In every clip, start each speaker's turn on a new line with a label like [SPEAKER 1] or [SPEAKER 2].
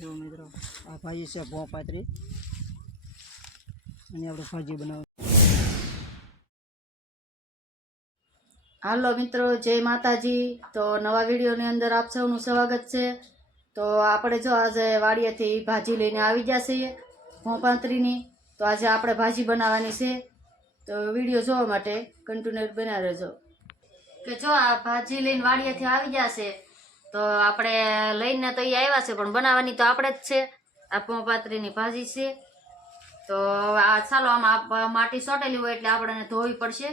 [SPEAKER 1] જો મિત્રો. આ ભાજી છે ભો પાતરી અને આપણે ભાજી બનાવ
[SPEAKER 2] હાલો મિત્રો, જય માતાજી. તો નવા વિડીયોની અંદર આપ સૌનું સ્વાગત છે. તો આપણે જો આજે વાડિયાથી ભાજી લઈને આવી ગયા છીએ ભોંપાંતરીની. તો આજે આપણે ભાજી બનાવવાની છે. તો વીડિયો જોવા માટે કન્ટિન્યુ બના રહેજો. કે જો આ ભાજી લઈને વાડિયાથી આવી ગયા છે તો આપણે લઈને તો એ આવ્યા છે, પણ બનાવવાની તો આપણે જ છે. આ ભોંપાત્રીની ભાજી છે. તો આ ચાલો આમાં માટી સોટેલી હોય એટલે આપણે ધોવી પડશે.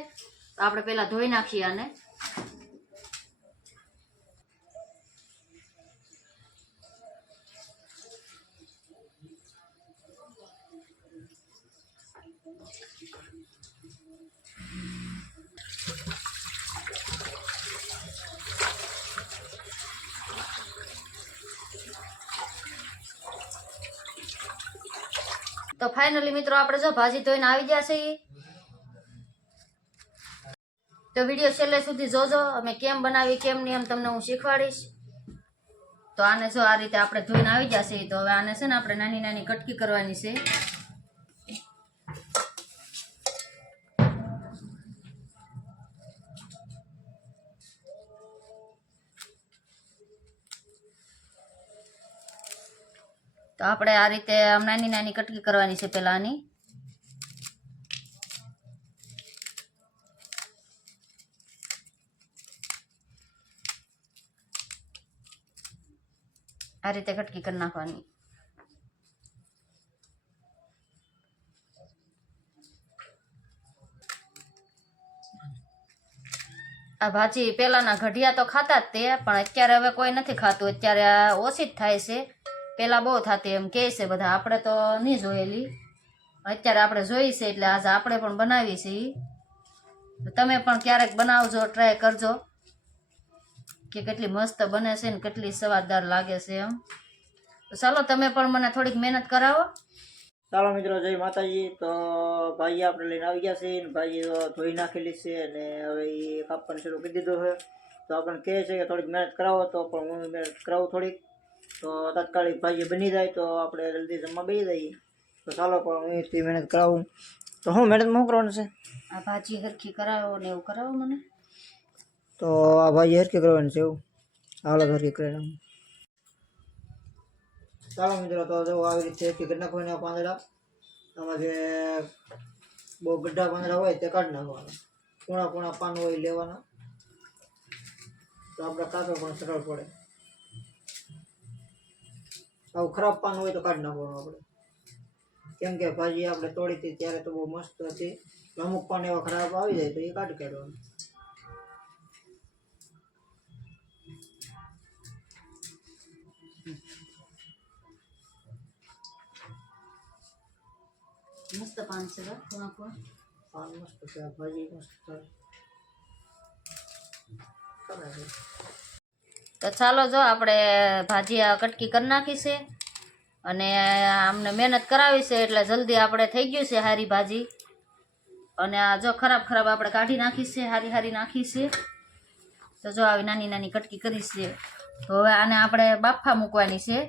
[SPEAKER 2] તો આપણે પહેલાં ધોઈ નાખીએ આને. તો ફાઇનલી મિત્રો આપણે જો ભાજી ધોઈને આવી ગયા છે તો વીડિયો છેલ્લે સુધી જોજો, અમે કેમ બનાવી કેમ નહીં, એમ તમને હું શીખવાડીશ. તો આને જો આ રીતે આપણે ધોઈને આવી જશે તો હવે આને છે ને આપણે નાની નાની કટકી કરવાની છે. તો આપણે આ રીતે આમ નાની નાની કટકી કરવાની છે પહેલા આ રીતે કટકી કરી નાખવાની. આ ભાજી પેલાના ઘડિયા તો ખાતા જ તે, પણ અત્યારે હવે કોઈ નથી ખાતું. અત્યારે ઓછી જ થાય છે. પેલા બહુ થતી એમ કહે છે બધા, આપણે તો નહીં જોયેલી. અત્યારે આપણે જોઈ છે એટલે આજે આપણે પણ બનાવી છે તમે પણ ક્યારેક બનાવજો ટ્રાય કરજો. કે કેટલી મસ્ત બને છે ને કેટલી સ્વાદદાર લાગે છે એમ. તો ચાલો તમે પણ મને થોડીક મહેનત કરાવો.
[SPEAKER 1] ચાલો મિત્રો, જય માતાજી. તો ભાઈ આપણે લઈને આવી ગયા છીએ ભાજી ધોઈ નાખેલી છે અને હવે એ કાપવાનું શરૂ કરી દીધું છે. તો આપણને કહે છે કે થોડીક મહેનત કરાવો તો પણ હું મહેનત કરાવું થોડીક. તો તાત્કાલિક ભાજી બની જાય તો આપણે જલ્દી જમવા બેસી જઈએ. તો ચાલો પણ હું એટલી મહેનત કરાવું. તો હું મહેનત શું કરવાનું છે?
[SPEAKER 2] આ ભાજી હરખી કરાવો ને એવું કરાવો મને.
[SPEAKER 1] તો આ ભાજી હરખી કરવાની છે એવું? હાલત હરખી કરી નાખું ચાલો મિત્રો તો જો આવી રીતે હરખી કરી નાખવાના પાંદડા. આમાં જે બહુ ગઢા પાંદડા હોય તે કાઢી નાખવાના. પૂણા પૂણા પાન હોય લેવાના. તો આપણે કાપે પણ સરળ પડે. આવું ખરાબ પાન હોય તો કાઢી નાખવાનું આપણે કેમ કે ભાજી આપણે તોડી હતી ત્યારે તો બહુ મસ્ત હતી અમુક પાન એવા ખરાબ આવી જાય તો એ કાઢી કાઢવાનું
[SPEAKER 2] મસ્ત પાન છે બા, પૂણા પૂણા.
[SPEAKER 1] પાન મસ્ત છે આ ભાજી મસ્ત છે કરે છે.
[SPEAKER 2] તો ચાલો જો આપણે ભાજી આ કટકી કરી નાખી છે. અને આમને મહેનત કરાવી છે એટલે જલ્દી આપણે થઈ ગયું છે હારી ભાજી. અને આ જો ખરાબ ખરાબ આપણે કાઢી નાખી છે, હારી હારી નાખી છે. તો જો આવી નાની નાની કટકી કરી છે. તો હવે આને આપણે બાફા મૂકવાની છે.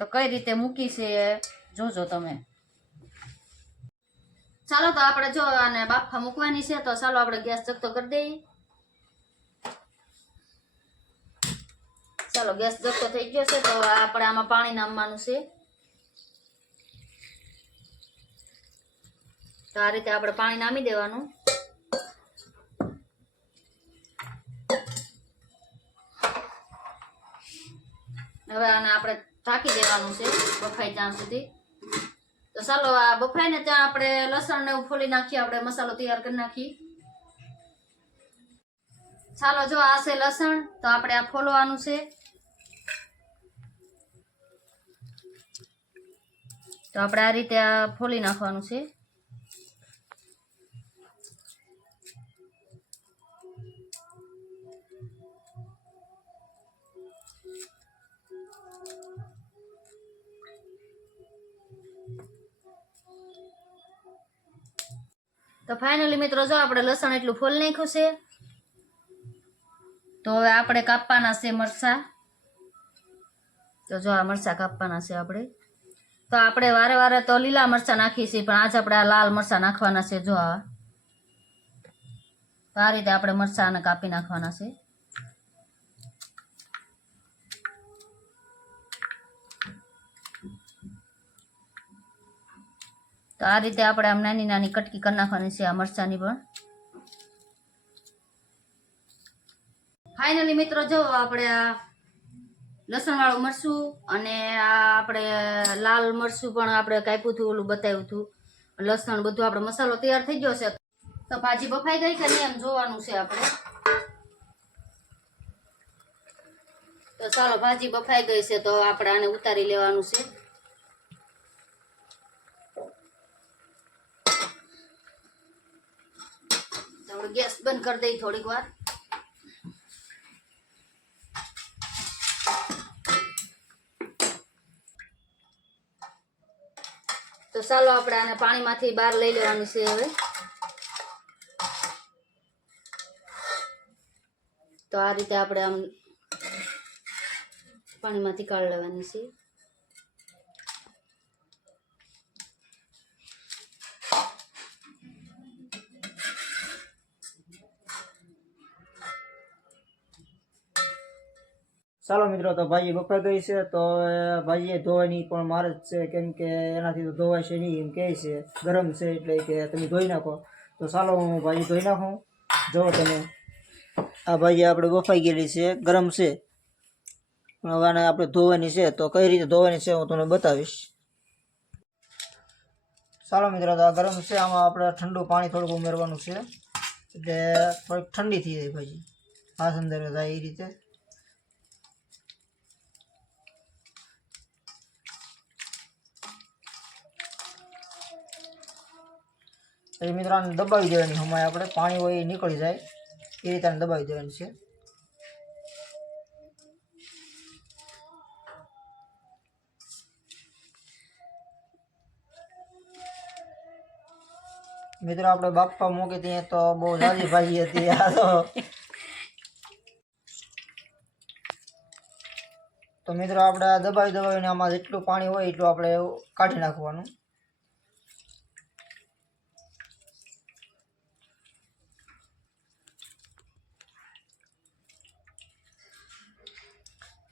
[SPEAKER 2] તો કઈ રીતે મૂકી છે જોજો તમે. ચાલો તો આપણે જો આને બાફા મૂકવાની છે, તો ચાલો આપણે ગેસ જગતો કરી દઈએ. ચાલો, ગેસ જગતો થઈ ગયો છે, તો આપણે આમાં પાણી નામવાનું છે. તો આ રીતે આપણે પાણી નામી દેવાનું. હવે આને આપણે ઢાંકી દેવાનું છે, બફાઈ ત્યાં સુધી. તો ચાલો, આ બફાઈ ને ત્યાં આપણે લસણ ને ફોલી નાખીએ, આપણે મસાલો તૈયાર કરી નાખીએ. ચાલો, જો આ છે લસણ, તો આપણે આ ફોલવાનું છે. તો આપણે આ રીતે આ ફોલી નાખવાનું છે. તો ફાઇનલી મિત્રો જો આપણે લસણ એટલું ફોલ નાખ્યું છે, તો હવે આપણે કાપવાના છે મરચાં. તો જો આ મરચાં કાપવાના છે આપણે. તો આપણે વારે વારે તો લીલા મરચાં નાખીએ છીએ, પણ આજે આપણે આ લાલ મરચાં નાખવાના છે, જો આ. આ રીતે આપણે મરચાંને કાપી નાખવાના છે. તો આ રીતે આપણે આમ નાની નાની કટકી કરી નાખવાની છે આ મરચાંની પણ. ફાઇનલી મિત્રો, જો આપણે આ લસણવાળું મરચું અને આપણે લાલ મરચું પણ આપણે કાપ્યું હતું, ઓલું બતાવ્યું હતું. લસણ બધું આપણે મસાલો તૈયાર થઈ ગયો છે. તો ભાજી બફાઈ ગઈ કે નહીં એમ જોવાનું છે આપણે. તો ચાલો, ભાજી બફાઈ ગઈ છે તો આપણે આને ઉતારી લેવાનું છે. ગેસ બંધ કરી દઈ થોડીક વાર. તો ચાલો આપણે આને પાણીમાંથી બહાર લઈ લેવાનું છે હવે. તો આ રીતે આપણે આમ પાણીમાંથી કાઢી લેવાની છે.
[SPEAKER 1] ચાલો મિત્રો, તો ભાજી બફાઈ ગઈ છે, તો ભાજીએ ધોવાની પણ મારે જ છે, કેમ કે એનાથી તો ધોવાય છે નહીં એમ કહે છે. ગરમ છે એટલે કે તમે ધોઈ નાખો. તો ચાલો હું ભાજી ધોઈ નાખું. જુઓ તમે, આ ભાજી આપણે બફાઈ ગયેલી છે, ગરમ છે. હવે આપણે ધોવાની છે, તો કઈ રીતે ધોવાની છે હું તમને બતાવીશ. ચાલો મિત્રો, તો આ ગરમ છે, આમાં આપણે ઠંડુ પાણી થોડુંક ઉમેરવાનું છે. એટલે થોડીક ઠંડી થઈ જાય ભાજી આ સંદર્ભે થાય એ રીતે. પછી મિત્રો આને દબાવી દેવાની. હમણાં આપણે પાણી હોય એ નીકળી જાય. એ રીતે આને દબાવી દેવાની છે. મિત્રો, આપણે બાપા મૂકી ત્યાં તો બહુ જાજી ભાજી હતી. આ તો તો મિત્રો, આપણે દબાવી દબાવીને આમાં જેટલું પાણી હોય એટલું આપણે કાઢી નાખવાનું.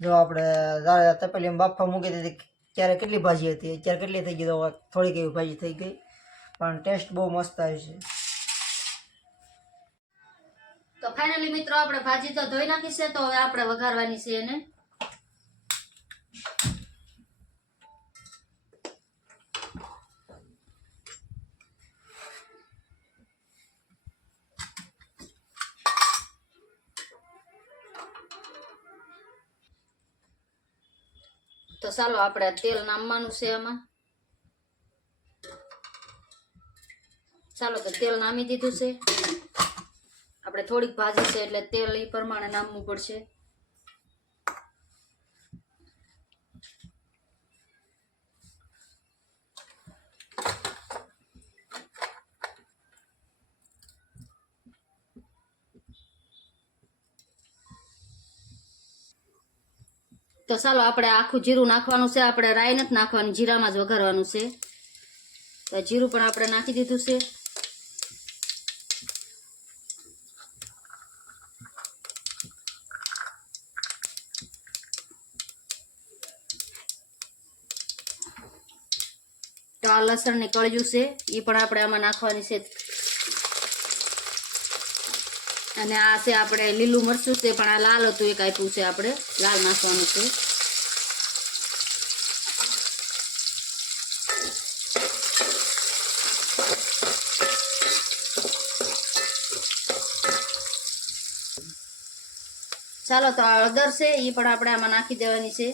[SPEAKER 1] જો આપણે તપેલીમાં બાફા મૂકી દીધી, ત્યારે કેટલી ભાજી હતી? અત્યારે કેટલી થઈ ગઈ? તો થોડીક એવી ભાજી થઈ ગઈ. પણ ટેસ્ટ બહુ મસ્ત આવી છે.
[SPEAKER 2] તો ફાઇનલી મિત્રો, આપણે ભાજી તો ધોઈ નાખી છે, તો હવે આપણે વઘારવાની છે એને. તો ચાલો આપણે તેલ નામવાનું છે એમાં ચાલો તો તેલ નામી દીધું છે. આપણે થોડીક ભાજી છે એટલે તેલ એ પ્રમાણે નામવું પડશે. તો ચાલો આપણે આખું જીરું નાખવાનું છે, આપણે રાઈ નથી નાખવાનું, જીરામાં જ વઘારવાનું છે. તો જીરું પણ આપણે નાખી દીધું છે. તો આ લસણની કળજું છે એ પણ આપણે આમાં નાખવાની છે. અને આ છે આપણે લીલું મરચું છે, પણ આ લાલ હતું એક આપ્યું છે આપણે, લાલ નાખવાનું છે. ચાલો, તો આ હળદર છે એ પણ આપણે આમાં નાખી દેવાની છે.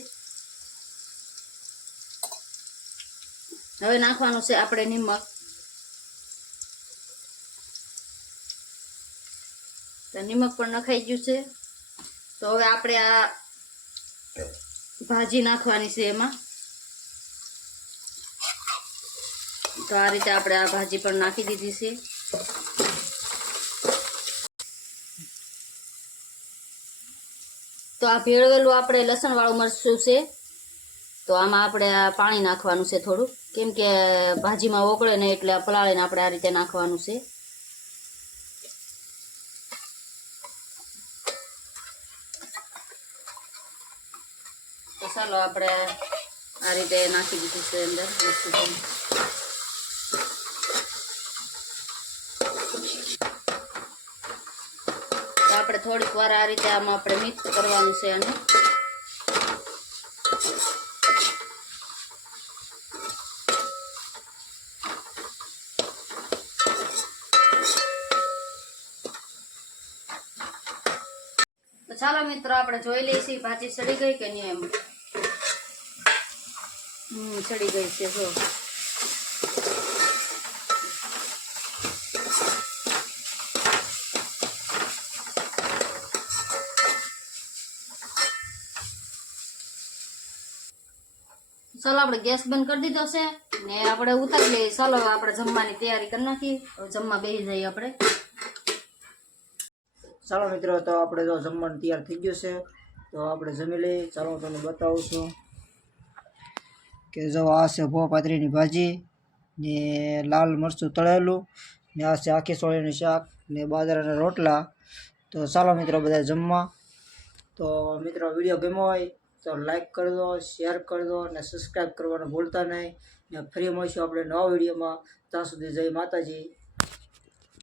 [SPEAKER 2] હવે નાખવાનું છે આપણે નિમક. નિમક પણ નખાઈ ગયું છે. તો હવે આપણે આ ભાજી નાખવાની છે એમાં. તો આ રીતે આપણે આ ભાજી પણ નાખી દીધી છે. તો આ ભેળવેલું આપણે લસણ વાળું મરચું છે. તો આમાં આપણે આ પાણી નાખવાનું છે થોડું. કેમ કે ભાજીમાં ઓગળે ને એટલે પલાળીને આપણે આ રીતે નાખવાનું છે. ચાલો આપણે આ રીતે નાખી દીધું છે અંદર આપણે થોડીક વાર આ રીતે આમાં આપણે મિક્સ કરવાનું છે અને ચાલો મિત્રો, આપણે જોઈ લઈશું ભાજી સડી ગઈ કે નહીં એમ. હમ ચડી ગઈ છે જો. ચાલો આપણે ગેસ બંધ કરી દીધો છે. ને આપણે ઉતારી લઈએ. ચાલો આપણે જમવાની તૈયારી કરી નાખીએ. જમવા બેસી જઈએ આપણે.
[SPEAKER 1] ચાલો મિત્રો તો આપણે જો જમવાનું તૈયાર થઈ ગયું છે. તો આપણે જમી લઈએ. ચાલો તમને બતાવું છું. કે જો આ છે ભો પાતરીની ભાજી ને લાલ મરચું તળેલું ને આ છે આખી સોળીનું શાક ને બાજરાના રોટલા, તો ચાલો મિત્રો બધા જમવા. તો મિત્રો વીડિયો ગમ્યો હોય તો લાઈક કરી દો, શેર કરી દો અને સબસ્ક્રાઈબ કરવાનું ભૂલતા નહીં. ને ફરી મળીશું આપણે નવા વિડીયોમાં. ત્યાં સુધી જય માતાજી.